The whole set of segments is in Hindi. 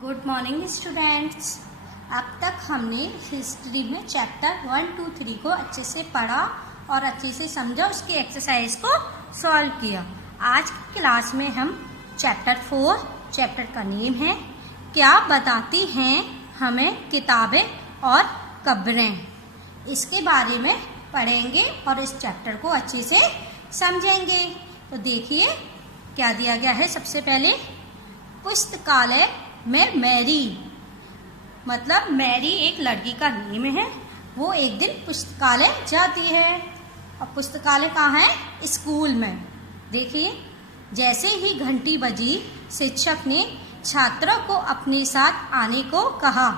Good morning students. अब तक हमने हिस्ट्री में चैप्टर 1, 2, 3 को अच्छे से पढ़ा और अच्छे से समझा, उसकी एक्सरसाइज को सॉल्व किया। आज की क्लास में हम चैप्टर 4, चैप्टर का नेम है क्या बताती हैं हमें किताबें और कब्रें, इसके बारे में पढ़ेंगे और इस चैप्टर को अच्छे से समझेंगे। तो देखिए क्या दिया गया है। सबसे पहले पुस्तकालय में मैरी, मतलब मैरी एक लड़की का नेम है। वो एक दिन पुस्तकालय जाती है और पुस्तकालय कहाँ है? स्कूल में। देखिए जैसे ही घंटी बजी, शिक्षक ने छात्रों को अपने साथ आने को कहा।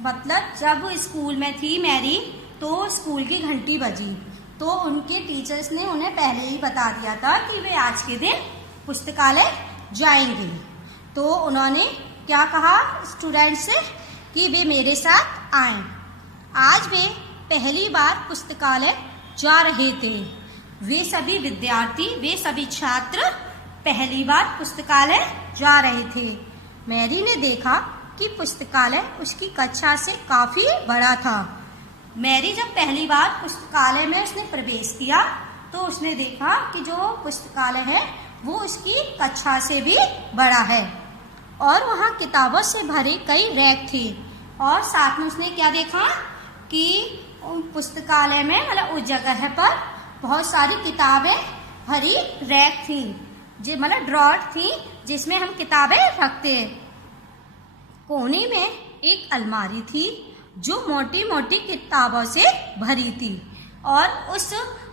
मतलब जब वो स्कूल में थी मैरी, तो स्कूल की घंटी बजी तो उनके टीचर्स ने उन्हें पहले ही बता दिया था कि वे आज के दिन पुस्तकालय जाएंगे। तो उन्होंने क्या कहा स्टूडेंट्स से कि वे मेरे साथ आएं। आज वे पहली बार पुस्तकालय जा रहे थे। वे सभी विद्यार्थी, वे सभी छात्र पहली बार पुस्तकालय जा रहे थे। मैरी ने देखा कि पुस्तकालय उसकी कक्षा से काफी बड़ा था। मैरी जब पहली बार पुस्तकालय में उसने प्रवेश किया तो उसने देखा कि जो पुस्तकालय है वो उसकी कक्षा से भी बड़ा है और वहाँ किताबों से भरे कई रैक थे। और साथ में उसने क्या देखा कि पुस्तकालय में मतलब उस जगह पर बहुत सारी किताबें भरी रैक थी, जो मतलब ड्रॉर थी जिसमें हम किताबें रखते हैं। कोने में एक अलमारी थी जो मोटी मोटी किताबों से भरी थी और उस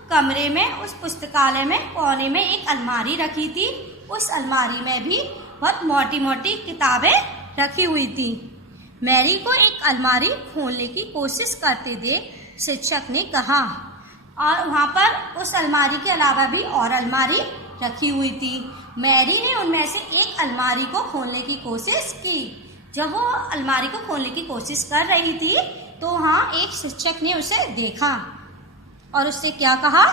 कमरे में, उस पुस्तकालय में कोने में एक अलमारी रखी थी। उस अलमारी में भी बहुत मोटी मोटी किताबें रखी हुई थी। मैरी को एक अलमारी खोलने की कोशिश करते देख शिक्षक ने कहा, और वहाँ पर उस अलमारी के अलावा भी और अलमारी रखी हुई थी। मैरी ने उनमें से एक अलमारी को खोलने की कोशिश की। जब वो अलमारी को खोलने की कोशिश कर रही थी तो वहाँ एक शिक्षक ने उसे देखा और उससे क्या कहा,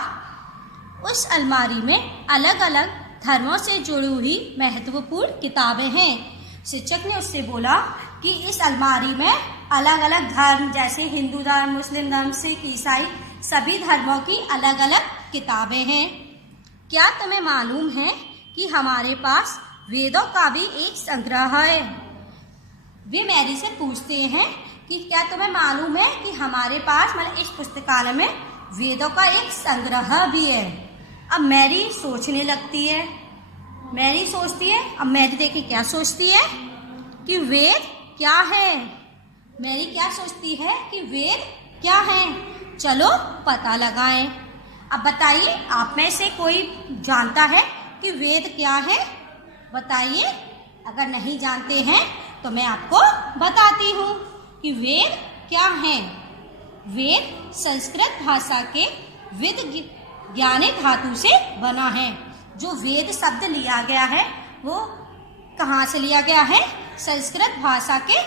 उस अलमारी में अलग अलग धर्मों से जुड़ी हुई महत्वपूर्ण किताबें हैं। शिक्षक ने उससे बोला कि इस अलमारी में अलग अलग धर्म, जैसे हिंदू धर्म, मुस्लिम धर्म, सिख, ईसाई, सभी धर्मों की अलग अलग किताबें हैं। क्या तुम्हें मालूम है कि हमारे पास वेदों का भी एक संग्रह है? वे मैरी से पूछते हैं कि क्या तुम्हें मालूम है कि हमारे पास मतलब इस पुस्तकालय में वेदों का एक संग्रह भी है। अब मैरी सोचने लगती है। मैरी सोचती है, अब मैरी देखिए क्या सोचती है कि वेद क्या है। मैरी क्या सोचती है कि वेद क्या है, चलो पता लगाएं। अब बताइए आप में से कोई जानता है कि वेद क्या है? बताइए। अगर नहीं जानते हैं तो मैं आपको बताती हूँ कि वेद क्या है। वेद संस्कृत भाषा के विद ज्ञाने धातु से बना है। जो वेद शब्द लिया गया है वो कहाँ से लिया गया है? संस्कृत भाषा के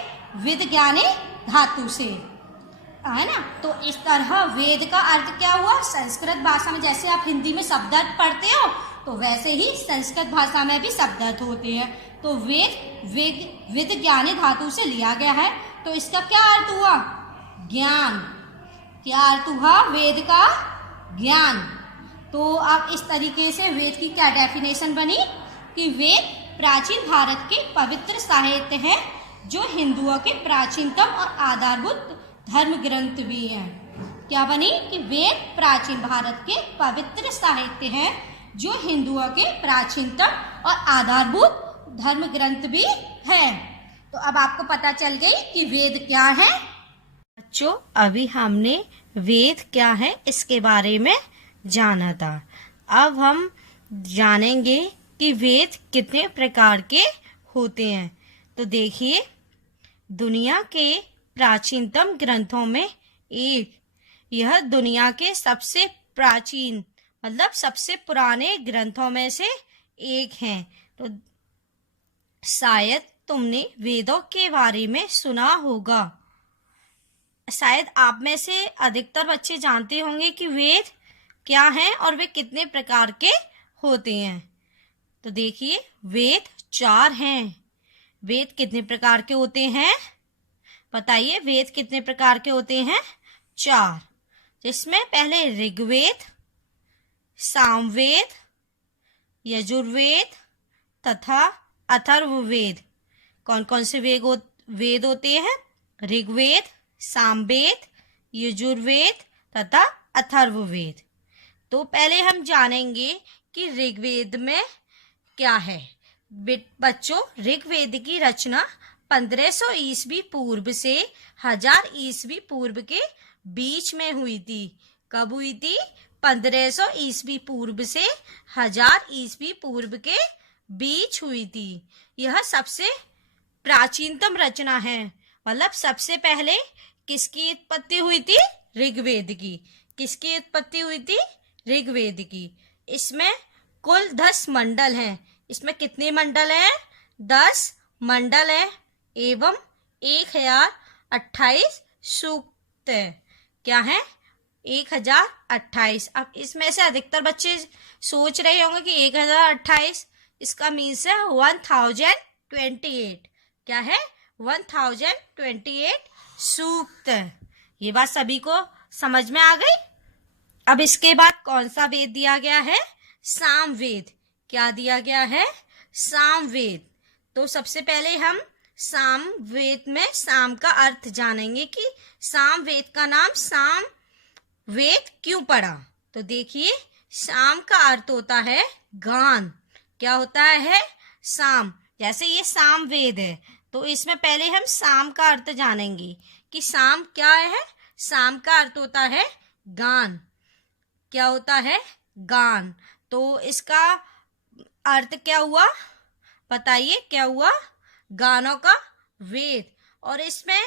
विद ज्ञाने धातु से, है ना। तो इस तरह वेद का अर्थ क्या हुआ? संस्कृत भाषा में जैसे आप हिंदी में शब्दार्थ पढ़ते हो तो वैसे ही संस्कृत भाषा में भी शब्दार्थ होते हैं। तो वेद विद ज्ञाने धातु से लिया गया है। तो इसका क्या अर्थ हुआ? ज्ञान। क्या अर्थ हुआ वेद का? ज्ञान। तो अब इस तरीके से वेद की क्या डेफिनेशन बनी कि वेद प्राचीन भारत के पवित्र साहित्य है जो हिंदुओं के प्राचीनतम और आधारभूत धर्म ग्रंथ भी हैं। क्या बनी कि वेद प्राचीन भारत के पवित्र साहित्य है जो हिंदुओं के प्राचीनतम और आधारभूत धर्म ग्रंथ भी है। तो अब आपको पता चल गई कि वेद क्या है। बच्चों अभी हमने वेद क्या है इसके बारे में जाना था। अब हम जानेंगे कि वेद कितने प्रकार के होते हैं। तो देखिए दुनिया के प्राचीनतम ग्रंथों में एक, यह दुनिया के सबसे प्राचीन मतलब सबसे पुराने ग्रंथों में से एक है। तो शायद तुमने वेदों के बारे में सुना होगा। शायद आप में से अधिकतर बच्चे जानते होंगे कि वेद क्या हैं और वे कितने प्रकार के होते हैं। तो देखिए वेद 4 हैं। वेद कितने प्रकार के होते हैं? बताइए, वेद कितने प्रकार के होते हैं? 4। जिसमें पहले ऋग्वेद, सामवेद, यजुर्वेद तथा अथर्ववेद। कौन कौन से वेद होते हैं? ऋग्वेद, सामवेद, यजुर्वेद तथा अथर्ववेद। तो पहले हम जानेंगे कि ऋग्वेद में क्या है। बच्चों, ऋग्वेद की रचना 1500 ईस्वी पूर्व से 1000 ईस्वी पूर्व के बीच में हुई थी। कब हुई थी? 1500 ईस्वी पूर्व से 1000 ईस्वी पूर्व के बीच हुई थी। यह सबसे प्राचीनतम रचना है। मतलब सबसे पहले किसकी उत्पत्ति हुई थी? ऋग्वेद की। किसकी उत्पत्ति हुई थी? ऋग्वेद की। इसमें कुल 10 मंडल हैं। इसमें कितने मंडल हैं? 10 मंडल है एवं 1028 सूक्त है। क्या है? 1028। अब इसमें से अधिकतर बच्चे सोच रहे होंगे कि 1028 इसका मीन्स है 1028। क्या है? 1028 सूक्त। ये बात सभी को समझ में आ गई? अब इसके बाद कौन सा वेद दिया गया है? सामवेद। क्या दिया गया है? सामवेद। तो सबसे पहले हम सामवेद में साम का अर्थ जानेंगे कि सामवेद का नाम सामवेद क्यों पड़ा। तो देखिए, साम का अर्थ होता है गान। क्या होता है? साम। जैसे ये सामवेद है तो इसमें पहले हम साम का अर्थ जानेंगे कि साम क्या है। साम का अर्थ होता है गान। क्या होता है? गान। तो इसका अर्थ क्या हुआ? बताइए क्या हुआ? गानों का वेद। और इसमें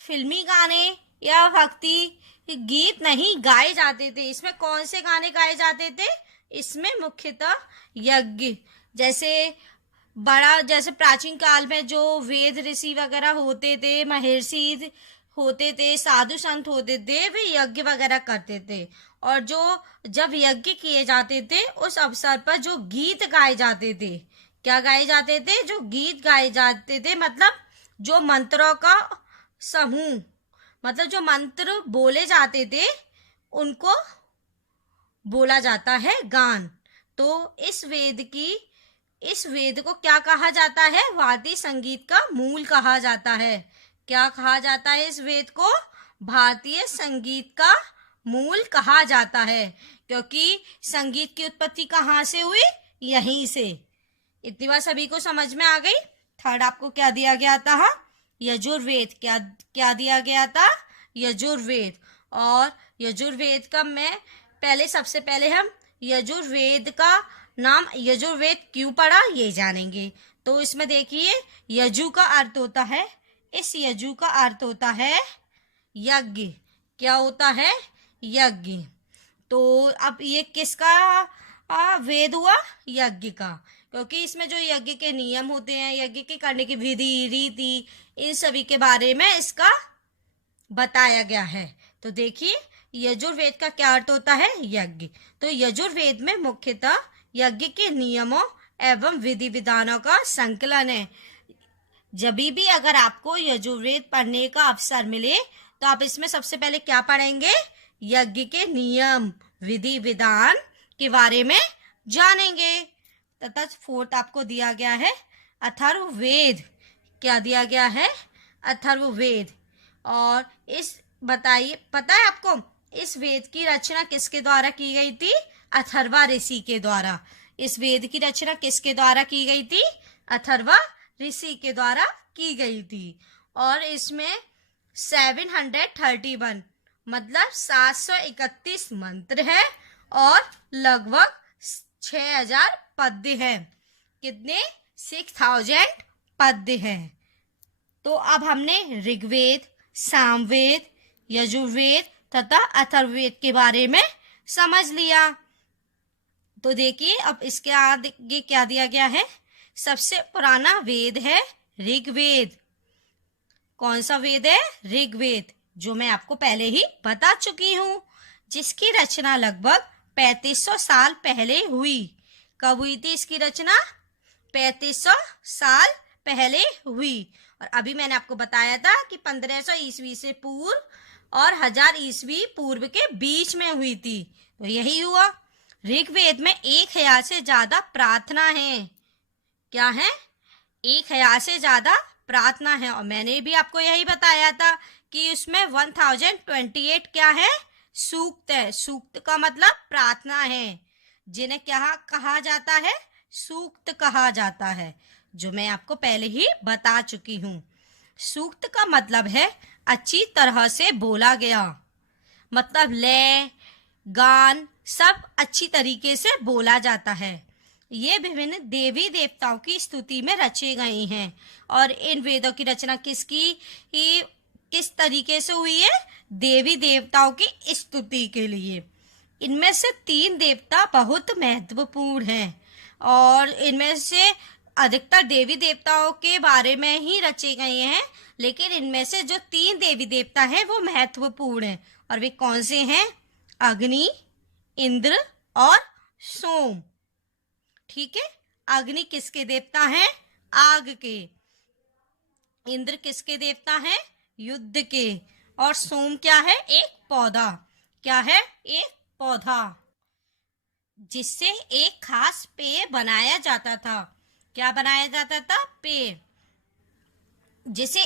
फिल्मी गाने या भक्ति गीत नहीं गाए जाते थे। इसमें कौन से गाने गाए जाते थे? इसमें मुख्यतः यज्ञ, जैसे प्राचीन काल में जो वेद ऋषि वगैरह होते थे, महर्षि होते थे, साधु संत होते थे, वे यज्ञ वगैरह करते थे। और जब यज्ञ किए जाते थे उस अवसर पर जो गीत गाए जाते थे, क्या गाए जाते थे? जो गीत गाए जाते थे, मतलब जो मंत्रों का समूह, मतलब जो मंत्र बोले जाते थे उनको बोला जाता है गान। तो इस वेद को क्या कहा जाता है? भारतीय संगीत का मूल कहा जाता है। क्या कहा जाता है इस वेद को? भारतीय संगीत का मूल कहा जाता है, क्योंकि संगीत की उत्पत्ति कहाँ से हुई? यहीं से। इतनी बात सभी को समझ में आ गई? थर्ड आपको क्या दिया गया था? यजुर्वेद। क्या दिया गया था? यजुर्वेद। और यजुर्वेद का सबसे पहले हम यजुर्वेद का नाम यजुर्वेद क्यों पड़ा ये जानेंगे। तो इसमें देखिए, यजु का अर्थ होता है, इस यजु का अर्थ होता है यज्ञ। क्या होता है? यज्ञ। तो अब ये किसका वेद हुआ? यज्ञ का। क्योंकि इसमें जो यज्ञ के नियम होते हैं, यज्ञ के करने की विधि रीति, इन सभी के बारे में इसका बताया गया है। तो देखिए, यजुर्वेद का क्या अर्थ होता है? यज्ञ। तो यजुर्वेद में मुख्यतः यज्ञ के नियमों एवं विधि विधानों का संकलन है। जब भी अगर आपको यजुर्वेद पढ़ने का अवसर मिले तो आप इसमें सबसे पहले क्या पढ़ेंगे? यज्ञ के नियम, विधि विधान के बारे में जानेंगे। तथा फोर्थ आपको दिया गया है अथर्ववेद। क्या दिया गया है? अथर्ववेद। और बताइए, पता है आपको इस वेद की रचना किसके द्वारा की गई थी? अथर्वा ऋषि के द्वारा। इस वेद की रचना किसके द्वारा की गई थी? अथर्वा ऋषि के द्वारा की गई थी। और इसमें 731 मतलब 731 मंत्र है और लगभग 6000 पद्य है। कितने? 6000 पद्य है। तो अब हमने ऋग्वेद, सामवेद, यजुर्वेद तथा अथर्ववेद के बारे में समझ लिया। तो देखिए, अब इसके आगे क्या दिया गया है? सबसे पुराना वेद है ऋग्वेद। कौन सा वेद है? ऋग्वेद, जो मैं आपको पहले ही बता चुकी हूँ, जिसकी रचना लगभग 3500 साल पहले हुई। कब हुई थी इसकी रचना? 3500 साल पहले हुई। और अभी मैंने आपको बताया था कि 1500 ईस्वी से पूर्व और 1000 ईस्वी पूर्व के बीच में हुई थी। तो यही हुआ। ऋग्वेद में 1000 से ज्यादा प्रार्थना है। क्या है? 1000 से ज्यादा प्रार्थना है। और मैंने भी आपको यही बताया था कि उसमें 1028 क्या है? सूक्त है। सूक्त का मतलब प्रार्थना है, जिन्हें क्या कहा जाता है? सूक्त कहा जाता है, जो मैं आपको पहले ही बता चुकी हूँ। सूक्त का मतलब है अच्छी तरह से बोला गया, मतलब लय गान सब अच्छी तरीके से बोला जाता है। ये विभिन्न देवी देवताओं की स्तुति में रचे गए हैं। और इन वेदों की रचना किस तरीके से हुई है? देवी देवताओं की स्तुति के लिए। इनमें से 3 देवता बहुत महत्वपूर्ण हैं और इनमें से अधिकतर देवी देवताओं के बारे में ही रचे गए हैं, लेकिन इनमें से जो 3 देवी देवता हैं वो महत्वपूर्ण हैं। और वे कौन से हैं? अग्नि, इंद्र और सोम। ठीक है। अग्नि किसके देवता हैं? आग के। इंद्र किसके देवता हैं? युद्ध के। और सोम क्या है? एक पौधा। क्या है? एक पौधा, जिससे एक खास पेय बनाया जाता था। क्या बनाया जाता था? पेय। जिसे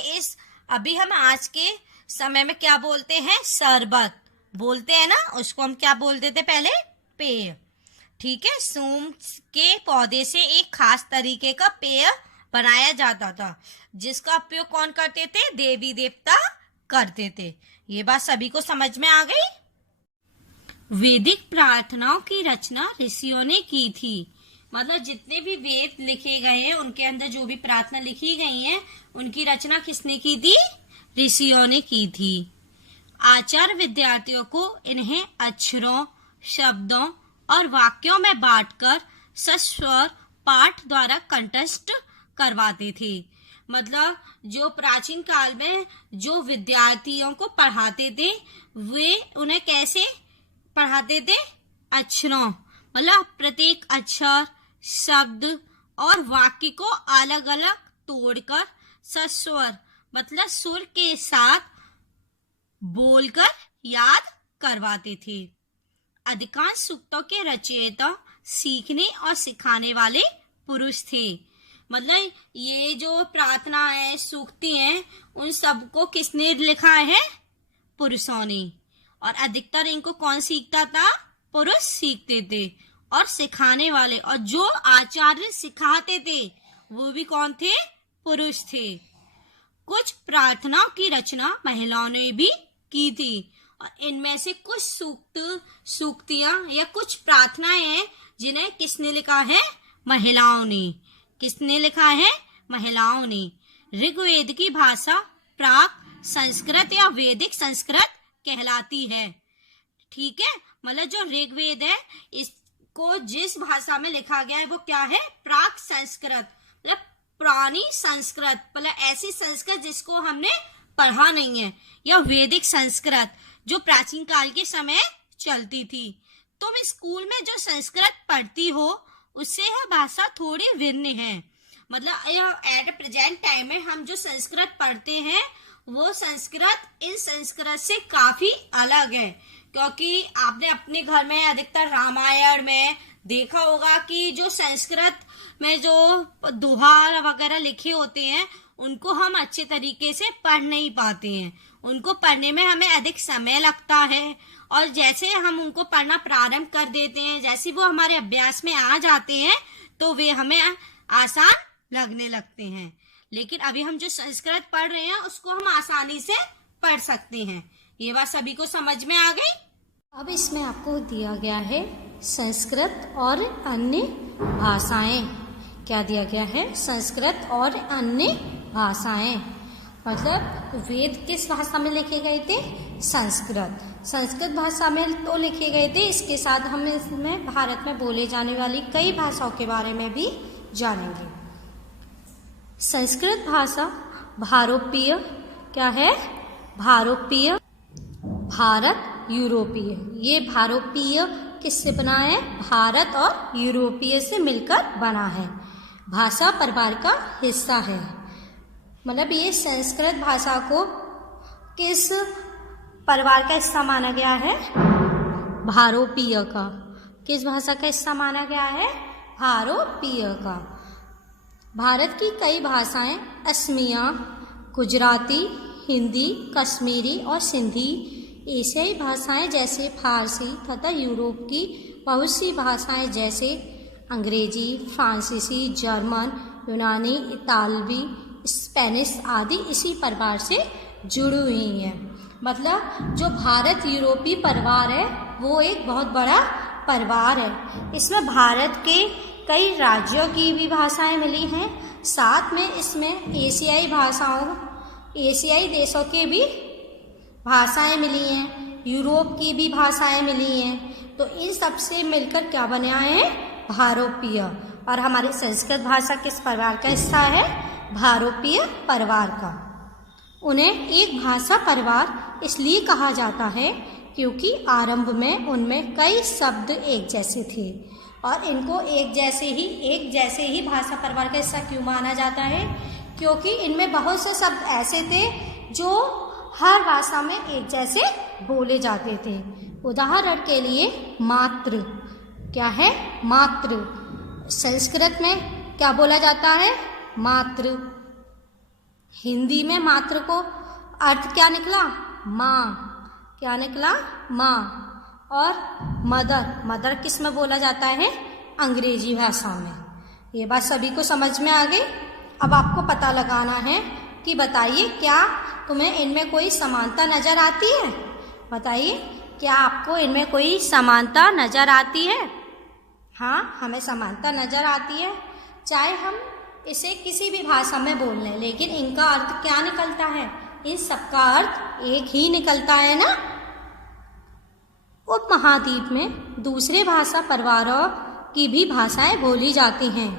अभी हम आज के समय में क्या बोलते हैं? शरबत बोलते हैं ना, उसको हम क्या बोलते थे पहले? पेय। ठीक है। सोम के पौधे से एक खास तरीके का पेय बनाया जाता था, जिसका उपयोग कौन करते थे? देवी देवता करते थे। ये बात सभी को समझ में आ गई? वैदिक प्रार्थनाओं की रचना ऋषियों ने की थी। मतलब जितने भी वेद लिखे गए हैं उनके अंदर जो भी प्रार्थना लिखी गई है, उनकी रचना किसने की थी? ऋषियों ने की थी। आचार्य विद्यार्थियों को इन्हें अक्षरों, शब्दों और वाक्यों में बांटकर सस्वर पाठ द्वारा कंठस्थ करवाते थे। मतलब जो प्राचीन काल में जो विद्यार्थियों को पढ़ाते थे, वे उन्हें कैसे पढ़ाते थे? अक्षरों, मतलब प्रत्येक अक्षर, शब्द और वाक्य को अलग अलग तोड़कर सस्वर मतलब सुर के साथ बोलकर याद करवाते थे। अधिकांश सूक्तों के रचयिता सीखने और सिखाने वाले पुरुष थे। मतलब ये जो प्रार्थना है, सूक्ति है, उन सबको किसने लिखा है? पुरुषों ने। और अधिकतर इनको कौन सीखता था? पुरुष सीखते थे। और सिखाने वाले और जो आचार्य सिखाते थे वो भी कौन थे? पुरुष थे। कुछ प्रार्थनाओं की रचना महिलाओं ने भी की थी। और इनमें से कुछ सूक्तियां या कुछ प्रार्थनाएं हैं जिन्हें किसने लिखा है? महिलाओं ने। किसने लिखा है? महिलाओं ने। ऋग्वेद की भाषा प्राक संस्कृत या वैदिक संस्कृत कहलाती है। ठीक है। मतलब जो ऋग्वेद है इसको जिस भाषा में लिखा गया है वो क्या है? प्राक संस्कृत, मतलब पुरानी संस्कृत, मतलब ऐसी संस्कृत जिसको हमने पढ़ा नहीं है, या वैदिक संस्कृत जो प्राचीन काल के समय चलती थी। तुम स्कूल में जो संस्कृत पढ़ती हो उससे यह भाषा थोड़ी भिन्न है। मतलब एट प्रेजेंट टाइम में हम जो संस्कृत पढ़ते हैं वो संस्कृत इन संस्कृत से काफी अलग है, क्योंकि आपने अपने घर में अधिकतर रामायण में देखा होगा कि जो संस्कृत में जो दोहा वगैरह लिखे होते हैं उनको हम अच्छे तरीके से पढ़ नहीं पाते हैं। उनको पढ़ने में हमें अधिक समय लगता है, और जैसे हम उनको पढ़ना प्रारंभ कर देते हैं, जैसे वो हमारे अभ्यास में आ जाते हैं तो वे हमें आसान लगने लगते हैं। लेकिन अभी हम जो संस्कृत पढ़ रहे हैं उसको हम आसानी से पढ़ सकते हैं। ये बात सभी को समझ में आ गई? अब इसमें आपको दिया गया है संस्कृत और अन्य भाषाएं। क्या दिया गया है? संस्कृत और अन्य भाषाएं। मतलब वेद किस भाषा में लिखे गए थे? संस्कृत भाषा में तो लिखे गए थे। इसके साथ हम इसमें भारत में बोले जाने वाली कई भाषाओं के बारे में भी जानेंगे। संस्कृत भाषा भारोपीय, क्या है? भारोपीय, भारत यूरोपीय। ये भारोपीय किससे बना है? भारत और यूरोपीय से मिलकर बना है। भाषा परिवार का हिस्सा है। मतलब ये संस्कृत भाषा को किस परिवार का हिस्सा माना गया है? भारोपीय का। किस भाषा का हिस्सा माना गया है? भारोपीय का। भारत की कई भाषाएं असमिया, गुजराती, हिंदी, कश्मीरी और सिंधी, एशियाई भाषाएं जैसे फारसी तथा यूरोप की बहुत सी भाषाएं जैसे अंग्रेजी, फ्रांसीसी, जर्मन, यूनानी, इतालवी, स्पेनिश आदि इसी परिवार से जुड़ी हुई हैं। मतलब जो भारत यूरोपीय परिवार है वो एक बहुत बड़ा परिवार है। इसमें भारत के कई राज्यों की भी भाषाएं मिली हैं, साथ में इसमें एशियाई देशों के भी भाषाएं मिली हैं, यूरोप की भी भाषाएं मिली हैं। तो इन सब से मिलकर क्या बना है? भारोपीय। और हमारी संस्कृत भाषा किस परिवार का हिस्सा है? भारोपीय परिवार का। उन्हें एक भाषा परिवार इसलिए कहा जाता है क्योंकि आरंभ में उनमें कई शब्द एक जैसे थे। और इनको एक जैसे ही भाषा परिवार का हिस्सा क्यों माना जाता है? क्योंकि इनमें बहुत से शब्द ऐसे थे जो हर भाषा में एक जैसे बोले जाते थे। उदाहरण के लिए मातृ। क्या है? मातृ। संस्कृत में क्या बोला जाता है? मातृ। हिंदी में मातृ को अर्थ क्या निकला? माँ। क्या निकला? माँ। और मदर किस में बोला जाता है? अंग्रेजी भाषा में। ये बात सभी को समझ में आ गई। अब आपको पता लगाना है कि बताइए क्या तुम्हें इनमें कोई समानता नजर आती है? बताइए क्या आपको इनमें कोई समानता नजर आती है? हाँ, हमें समानता नजर आती है। चाहे हम इसे किसी भी भाषा में बोल लें, लेकिन इनका अर्थ क्या निकलता है? इन सबका अर्थ एक ही निकलता है ना। उपमहाद्वीप में दूसरे भाषा परिवारों की भी भाषाएं बोली जाती हैं।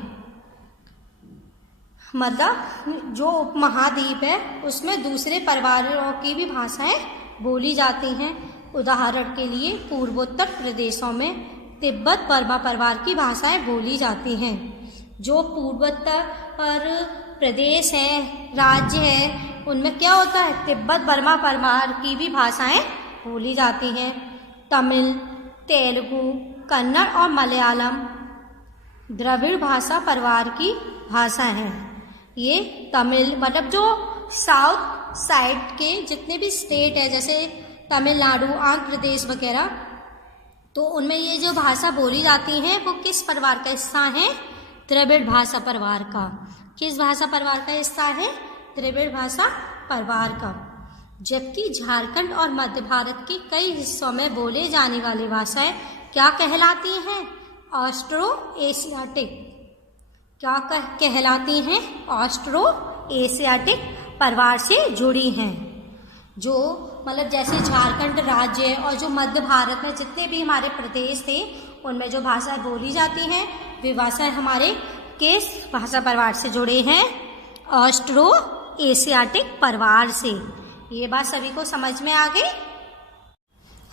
मतलब जो उपमहाद्वीप है उसमें दूसरे परिवारों की भी भाषाएं बोली जाती हैं। उदाहरण के लिए पूर्वोत्तर प्रदेशों में तिब्बत बर्मा परिवार की भाषाएं बोली जाती हैं। जो पूर्वोत्तर प्रदेश है, राज्य है, उनमें क्या होता है? तिब्बत बर्मा परिवार की भी भाषाएं बोली जाती हैं। तमिल, तेलुगु, कन्नड़ और मलयालम द्रविड़ भाषा परिवार की भाषा हैं। ये तमिल मतलब जो साउथ साइड के जितने भी स्टेट है जैसे तमिलनाडु, आंध्र प्रदेश वगैरह, तो उनमें ये जो भाषा बोली जाती है वो किस परिवार का हिस्सा है? द्रविड़ भाषा परिवार का। किस भाषा परिवार का हिस्सा है? द्रविड़ भाषा परिवार का। जबकि झारखंड और मध्य भारत के कई हिस्सों में बोले जाने वाली भाषाएं क्या कहलाती हैं? Austro Asiatic. क्या कहलाती हैं? ऑस्ट्रो एशियाटिक परिवार से जुड़ी हैं। जो मतलब जैसे झारखंड राज्य है और जो मध्य भारत में जितने भी हमारे प्रदेश थे उनमें जो भाषाएं बोली जाती हैं वे भाषाएं हमारे किस भाषा परिवार से जुड़े हैं? ऑस्ट्रो एशियाटिक परिवार से। ये बात सभी को समझ में आ गई।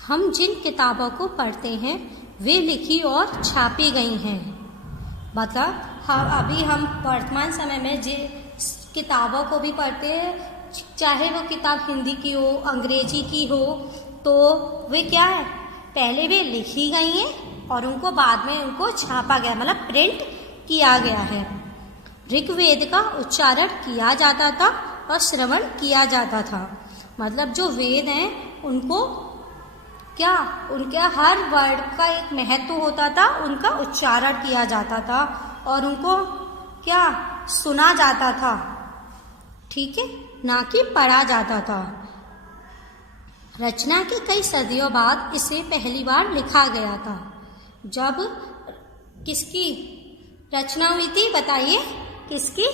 हम जिन किताबों को पढ़ते हैं वे लिखी और छापी गई हैं। मतलब अभी हम वर्तमान समय में जिस किताबों को भी पढ़ते हैं, चाहे वो किताब हिंदी की हो, अंग्रेजी की हो, तो वे क्या है? पहले वे लिखी गई हैं और उनको बाद में उनको छापा गया, मतलब प्रिंट किया गया है। ऋग्वेद का उच्चारण किया जाता था और श्रवण किया जाता था। मतलब जो वेद हैं उनको क्या, उनके हर वर्ड का एक महत्व होता था, उनका उच्चारण किया जाता था और उनको क्या सुना जाता था, ठीक है, ना कि पढ़ा जाता था। रचना के कई सदियों बाद इसे पहली बार लिखा गया था। जब किसकी रचना हुई थी? बताइए किसकी?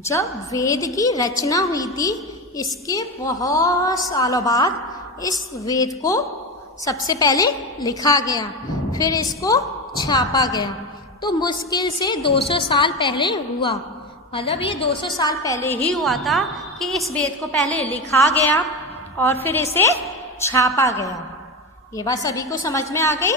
जब वेद की रचना हुई थी, इसके बहुत सालों बाद इस वेद को सबसे पहले लिखा गया, फिर इसको छापा गया। तो मुश्किल से 200 साल पहले हुआ। मतलब ये 200 साल पहले ही हुआ था कि इस वेद को पहले लिखा गया और फिर इसे छापा गया। ये बात सभी को समझ में आ गई।